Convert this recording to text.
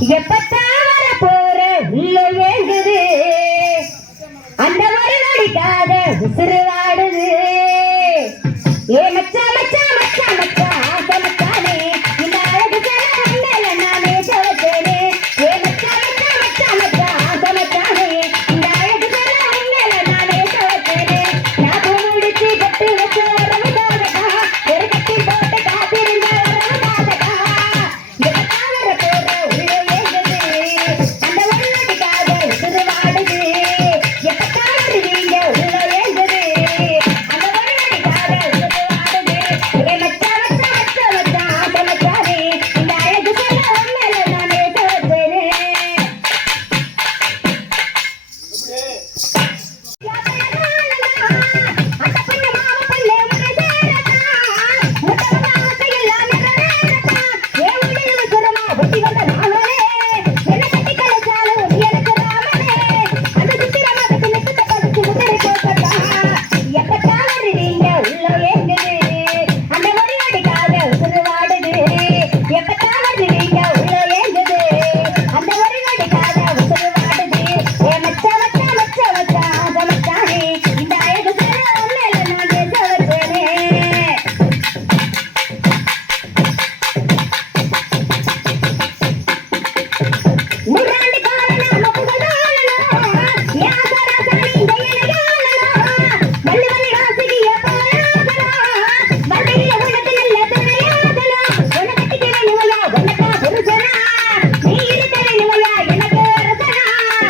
எப்பத்தான் வர போற உள்ள ஏங்குது? அந்த மாதிரி நடிக்காத உசுறு வாடுது.